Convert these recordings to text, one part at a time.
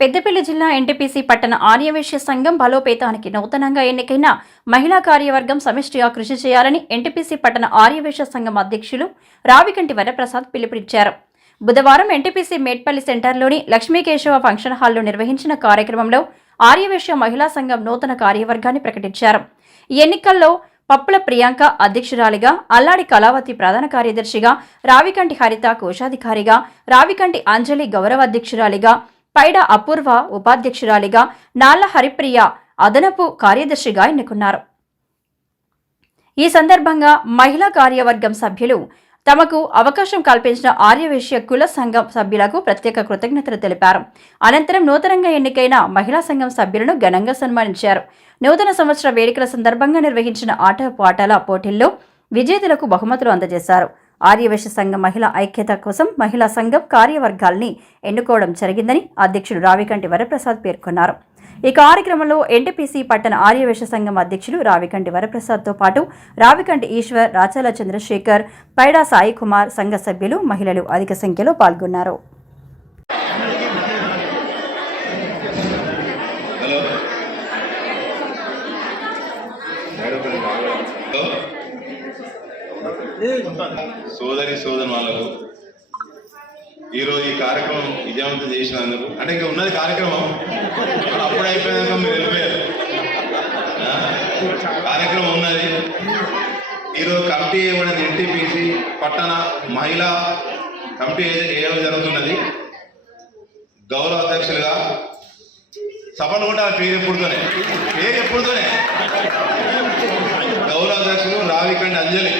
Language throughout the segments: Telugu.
పెద్దపల్లి జిల్లా ఎన్టీపీసీ పట్టణ ఆర్యవైశ్య సంఘం బలోపేతానికి నూతనంగా ఎన్నికైన మహిళా కార్యవర్గం సమిష్టిగా కృషి చేయాలని ఎన్టీపీసీ పట్టణ ఆర్యవైశ్య సంఘం అధ్యక్షులు రావికంటి వరప్రసాద్ పిలుపునిచ్చారు. బుధవారం ఎన్టీపీసీ మేడ్పల్లి సెంటర్లోని లక్ష్మీకేశవ ఫంక్షన్ హాల్లో నిర్వహించిన కార్యక్రమంలో ఆర్యవైశ్య మహిళా సంఘం నూతన కార్యవర్గాన్ని ప్రకటించారు. ఈ ఎన్నికల్లో పప్పుల ప్రియాంక అధ్యక్షురాలిగా, అల్లాడి కళావతి ప్రధాన కార్యదర్శిగా, రావికంటి హరిత కోశాధికారిగా, రావికంటి అంజలి గౌరవ అధ్యక్షురాలిగా, పైడా అపూర్వ ఉపాధ్యక్షురాలిగా, నాళ్ల హరిప్రియ అదనపు కార్యదర్శిగా ఎన్నుకున్నారు. ఈ సందర్భంగా మహిళా కార్యవర్గం సభ్యులు తమకు అవకాశం కల్పించిన ఆర్యవైశ్య కుల సంఘం సభ్యులకు ప్రత్యేక కృతజ్ఞతలు తెలిపారు. అనంతరం నూతనంగా ఎన్నికైన మహిళా సంఘం సభ్యులను ఘనంగా సన్మానించారు. నూతన సంవత్సర వేడుకల సందర్భంగా నిర్వహించిన ఆటపాటల పోటీల్లో విజేతలకు బహుమతులు అందజేశారు. ఆర్యవైశ్య సంఘం మహిళా ఐక్యత కోసం మహిళా సంఘం కార్యవర్గాల్ని ఎన్నుకోవడం జరిగిందని అధ్యక్షుడు రావికంటి వరప్రసాద్ పేర్కొన్నారు. ఈ కార్యక్రమంలో ఎన్టీపీసీ పట్టణ ఆర్యవైశ్య సంఘం అధ్యక్షులు రావికంటి వరప్రసాద్తో పాటు రావికంటి ఈశ్వర్, రాచాల చంద్రశేఖర్, పైడా సాయి కుమార్, సంఘ సభ్యులు, మహిళలు అధిక సంఖ్యలో పాల్గొన్నారు. సోదరి సోదరులకు ఈరోజు ఈ కార్యక్రమం విజయవంతం చేసినందుకు, అంటే ఇంకా ఉన్నది కార్యక్రమం అప్పుడు అయిపోయాక మీరు వెళ్ళిపోయారు. కార్యక్రమం ఉన్నది. ఈరోజు కమిటీ వేయబడినది ఎన్టీపీసీ పట్టణ మహిళా కమిటీ వేయడం జరుగుతున్నది. గౌరవ అధ్యక్షులుగా సభలు కూడా పేరు ఎప్పుడుతోనే గౌరవ అధ్యక్షులు రావికంటి అంజలి,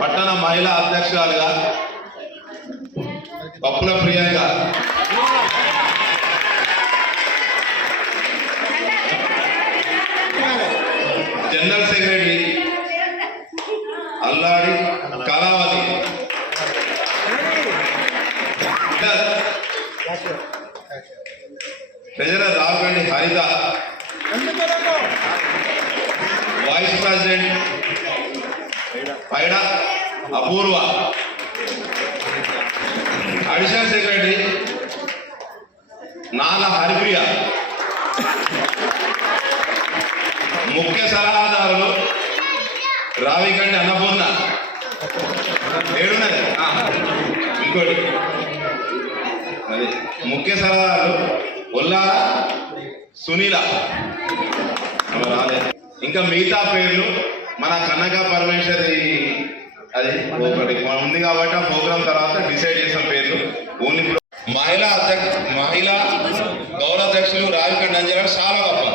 పట్టణ మహిళా అధ్యక్షురాలుగా పప్పుల ప్రియాంక, జనరల్ సెక్రటరీ అల్లాడి కళావతి, ట్రెజరర్ రావికంటి హరిత, వైస్ ప్రెసిడెంట్ పైడా అపూర్వ, అడిషనల్ సెక్రటరీ నాళ్ల హరిప్రియ, ముఖ్య సలహాదారులు రావికంటి అన్నపూర్ణ, ఏడున్నది ఇంకోటి అది ముఖ్య సలహాదారులు ఒల్లాల సునీల, ఇంకా మిగతా పేర్లు మన కనక పరమేశ్వరి అది ఒకటి ఉంది కాబట్టి ఆ ప్రోగ్రాం తర్వాత డిసైడ్ చేసిన పేర్లు ఓన్లీ మహిళా గౌరవ అధ్యక్షులు రావికంటి అంజలి చాలా గొప్ప.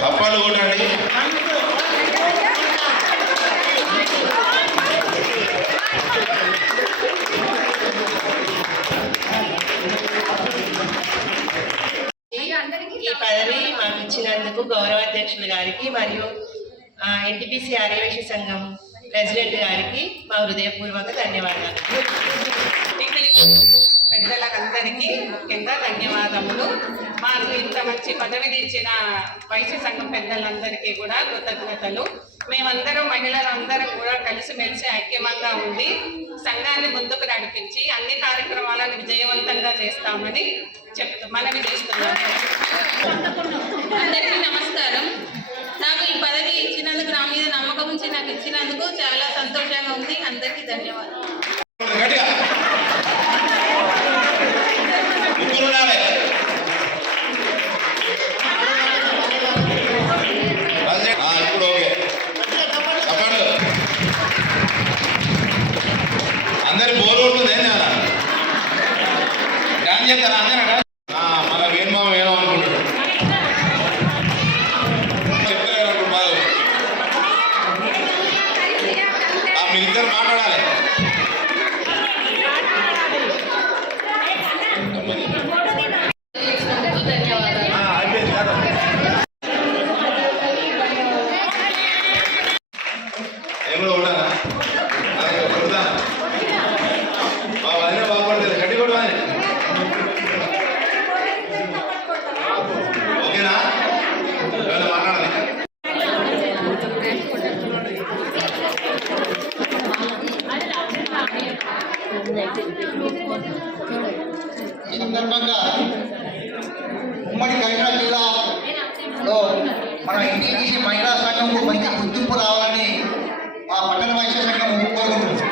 తప్పలు కొట్టండి. ఈ పదవి మాకు ఇచ్చినందుకు గౌరవ అధ్యక్షులు గారికి మరియు ఎన్టీపీసీ ఆర్యవైశ్య సంఘం ప్రెసిడెంట్ గారికి మా హృదయపూర్వక ధన్యవాదాలు. పెద్దలందరికీ ముఖ్యంగా ధన్యవాదములు. మాకు ఇంత మంచి పదవిని ఇచ్చిన వైశ్య సంఘం పెద్దలందరికీ కూడా కృతజ్ఞతలు. మేమందరం మహిళలందరం కూడా కలిసిమెలిసి ఐక్యమంగా ఉండి సంఘాన్ని ముందుకు నడిపించి అన్ని కార్యక్రమాలను విజయవంతంగా చేస్తామని మనవి చేస్తున్నాము. అందరికీ నమస్కారం. నాకు ఈ పదవి ఇచ్చినందుకు, నా మీద నమ్మకం ఉంచి నాకు ఇచ్చినందుకు చాలా సంతోషంగా ఉంది. అందరికీ ధన్యవాదాలు. అందరి బోర్ ఉంటుంది డాన్స్ చేస్తారా అందరూ? మన వేణుమామ ఏమో అనుకుంటాడు, చెప్తారు బాగా. మీరిద్దరు మాట్లాడాలి. ఈ సందర్భంగా ఉమ్మడి కరీంనగర్ జిల్లాలో మన ఎన్టీపీసీ మహిళా సంఘంకు మంచి గుర్తింపు రావాలని మా పట్టణ వైశ్య సంఘం కోరుకుంటుంది.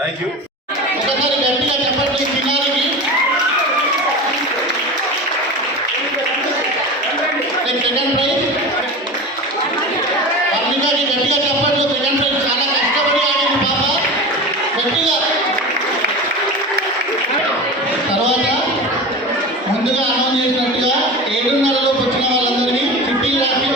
Thank you. ఒకసారి గట్టిగా చెప్పండి చిన్నారికి. సెకండ్ ప్రైజ్ వర్ణికాకి గట్టిగా చెప్పండి. సెకండ్ ప్రైజ్ చాలా కష్టపడి ఆడింది పాప. గట్టిగా. తర్వాత ముందుగా అనౌన్స్ చేసినట్టుగా 7:30లోపు వచ్చిన వాళ్ళందరినీ చిట్టి రాసి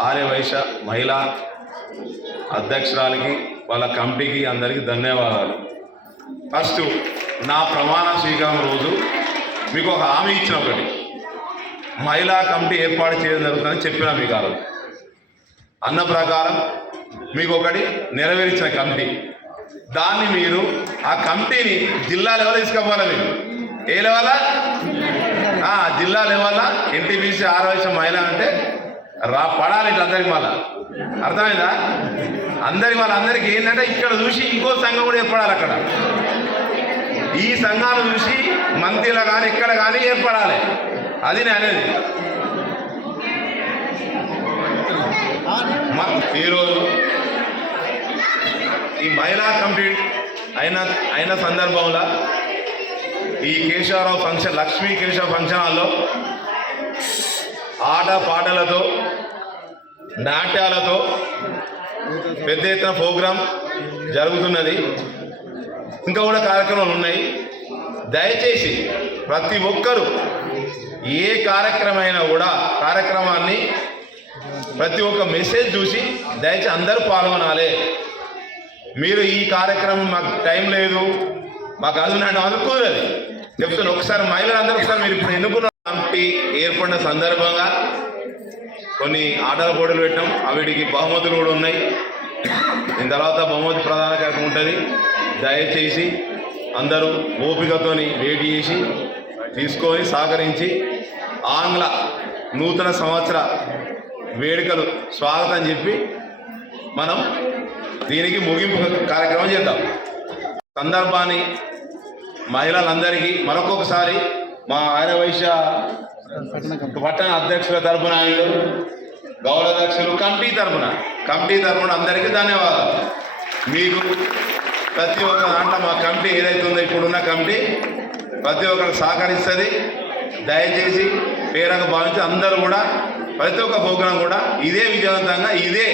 ఆర్యవైశ్య మహిళా అధ్యక్షురాలకి వాళ్ళ కమిటీకి అందరికీ ధన్యవాదాలు. ఫస్ట్ నా ప్రమాణ స్వీకారం రోజు మీకు ఒక హామీ ఇచ్చిన ఒకటి మహిళా కమిటీ ఏర్పాటు చేయడం జరుగుతుందని చెప్పిన మీకు ఆ రోజు అన్న ప్రకారం మీకు ఒకటి నెరవేర్చిన కమిటీ. దాన్ని మీరు ఆ కమిటీని జిల్లా లెవెల్ తీసుకుపోవాలి. మీరు ఏ లెవెలా? జిల్లా లెవెల్లా ఎన్టీపీసీ ఆర్యవైశ్య మహిళ అంటే పడాలి ఇట్లా అందరికి. మళ్ళా అర్థమైందా? వాళ్ళందరికీ ఏంటంటే ఇక్కడ చూసి ఇంకో సంఘం కూడా ఏర్పడాలి. అక్కడ ఈ సంఘాలు చూసి మంత్రిలో కానీ ఎక్కడ కానీ ఏర్పడాలి. అది నేను అనేది. ఈరోజు ఈ మహిళా కమిటీ అయిన సందర్భంలో ఈ కేశవరావు ఫంక్షన్ లక్ష్మీ కేశవ ఫంక్షన్ హాల్లో ఆట పాటలతో నాట్యాలతో పెద్ద ఎత్తున ప్రోగ్రాం జరుగుతున్నది. ఇంకా కూడా కార్యక్రమాలు ఉన్నాయి. దయచేసి ప్రతి ఒక్కరూ ఏ కార్యక్రమమైనా కూడా కార్యక్రమాన్ని ప్రతి ఒక్క మెసేజ్ చూసి దయచేసి అందరూ పాల్గొనాలి. మీరు ఈ కార్యక్రమం మాకు టైం లేదు మాకు అది అనుకోలేదు చెప్తున్నా. ఒకసారి మహిళలందరూ ఒకసారి మీరు ఇప్పుడు ఎన్నుకున్న కమిటీ ఏర్పడిన సందర్భంగా కొన్ని ఆటల పోటీలు పెట్టాం. వీటికి బహుమతులు కూడా ఉన్నాయి. దీని తర్వాత బహుమతి ప్రధాన కార్యక్రమం ఉంటుంది. దయచేసి అందరూ ఓపికతోని వెయిట్ చేసి తీసుకొని సహకరించి ఆంగ్ల నూతన సంవత్సర వేడుకలు స్వాగతం చెప్పి మనం దీనికి ముగింపు కార్యక్రమం చేద్దాం. సందర్భాన్ని మహిళలందరికీ మరొకసారి మా ఆర్యవైశ్య పట్టణ అధ్యక్షుల తరఫున గౌరవ అధ్యక్షులు కమిటీ తరఫున అందరికీ ధన్యవాదాలు. మీకు ప్రతి ఒక్క దాంట్లో మా కమిటీ ఏదైతే ఉందో ఇప్పుడున్న కమిటీ ప్రతి ఒక్కరికి సహకరిస్తుంది. దయచేసి పేరుగా భావించి అందరూ కూడా ప్రతి ఒక్క ప్రోగ్రాం కూడా ఇదే విజయవంతంగా ఇదే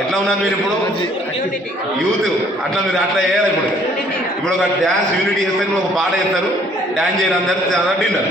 ఎట్లా ఉన్నారు మీరు ఇప్పుడు యూత్ అట్లా మీరు అట్లా వేయాలి. ఇప్పుడు ఒక డ్యాన్స్ యూనిటీ చేస్తారు, ఒక పాట చేస్తారు, డ్యాన్స్ చేయరు అందరు డిన్నర్